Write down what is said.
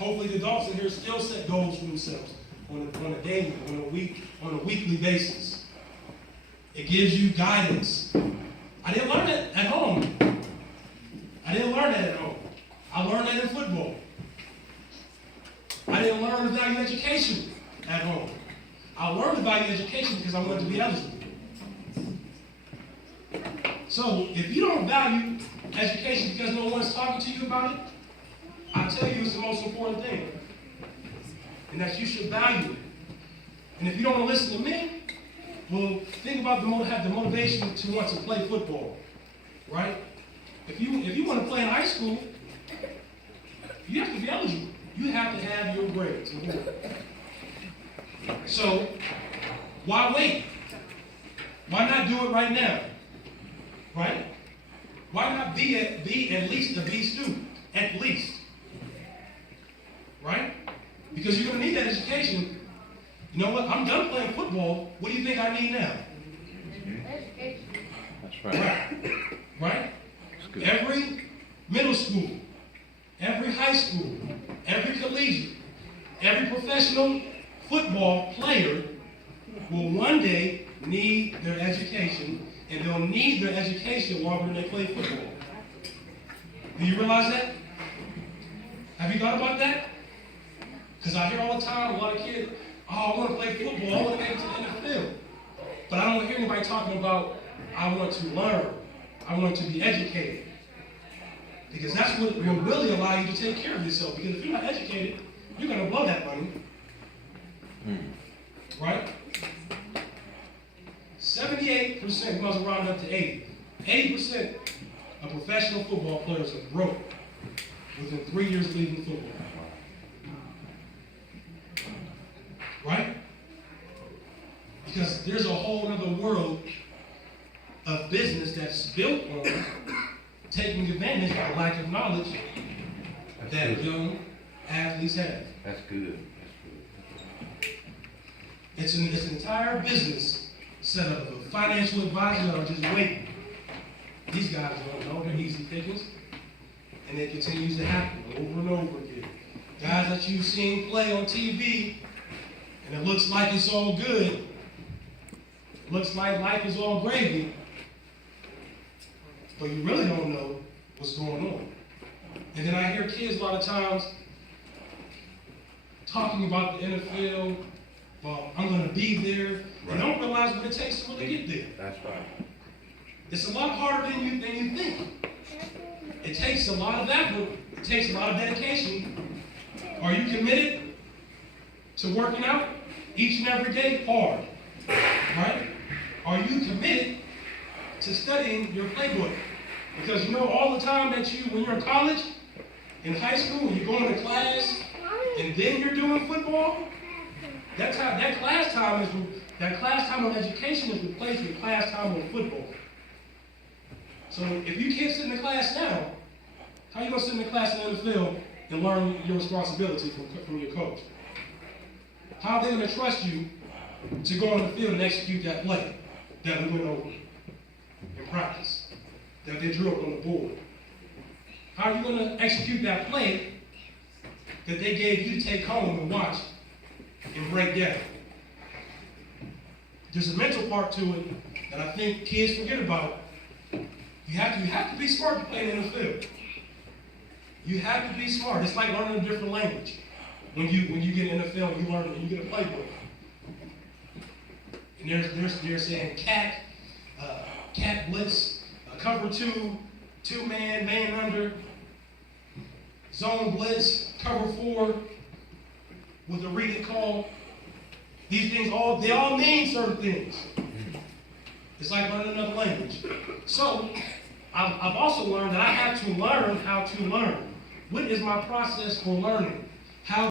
Hopefully the adults in here still set goals for themselves on a daily, on a weekly basis. It gives you guidance. I didn't learn that at home. I didn't learn that at home. I learned that in football. I didn't learn the value of education at home. I learned the value of education because I wanted to be eligible. So if you don't value education because no one's talking to you about it, I tell you it's the most important thing. And that you should value it. And if you don't want to listen to me, well, think about have the motivation to want to play football, right? If you want to play in high school, you have to be eligible. You have to have your grades. So, why wait? Why not do it right now? Right? Why not be at least a B student? At least. Right? Because you're going to need that education. You know what? I'm done playing football. What do you think I need now? Education. That's right. Right? Good. Every middle school, every high school, every collegiate, every professional football player will one day need their education, and they'll need their education longer than they play football. Do you realize that? Have you thought about that? Because I hear all the time, a lot of kids, oh, I want to play football, I want to make it to the NFL. But I don't hear anybody talking about, I want to learn, I want to be educated. Because that's what will really allow you to take care of yourself. Because if you're not educated, you're going to blow that money. Right? 78%, we must have rounded up to 80. 80% of professional football players are broke within 3 years of leaving football. Right? Because there's a whole other world of business that's built on taking advantage of the lack of knowledge that young athletes have. That's good. It's an entire business set up of a financial advisor that are just waiting. These guys don't know, they're easy pickings, and it continues to happen over and over again. Guys that you've seen play on TV, and it looks like it's all good, it looks like life is all gravy, but you really don't know what's going on. And then I hear kids a lot of times talking about the NFL, well, I'm going to be there. They don't realize what it takes to really get there. That's right. It's a lot harder than you think. It takes a lot of effort. It takes a lot of dedication. Are you committed to working out each and every day hard? Right? Are you committed to studying your playbook? Because you know all the time that when you're in college, in high school, when you're going to class, and then you're doing football, that class time on education is replaced with class time on football. So if you can't sit in the class now, how are you going to sit in the class in the NFL and learn your responsibility from your coach? How are they going to trust you to go on the field and execute that play that we went over in practice, that they drew up on the board? How are you going to execute that play that they gave you to take home and watch and break down? There's a mental part to it that I think kids forget about. You have to be smart to play in the NFL. You have to be smart. It's like learning a different language. When you get in the NFL, you learn and you get a playbook. And they're saying cat blitz, cover two man under, zone blitz, cover 4 with a reading call. These things they all mean certain things. It's like learning another language. So I've also learned that I have to learn how to learn. What is my process for learning? How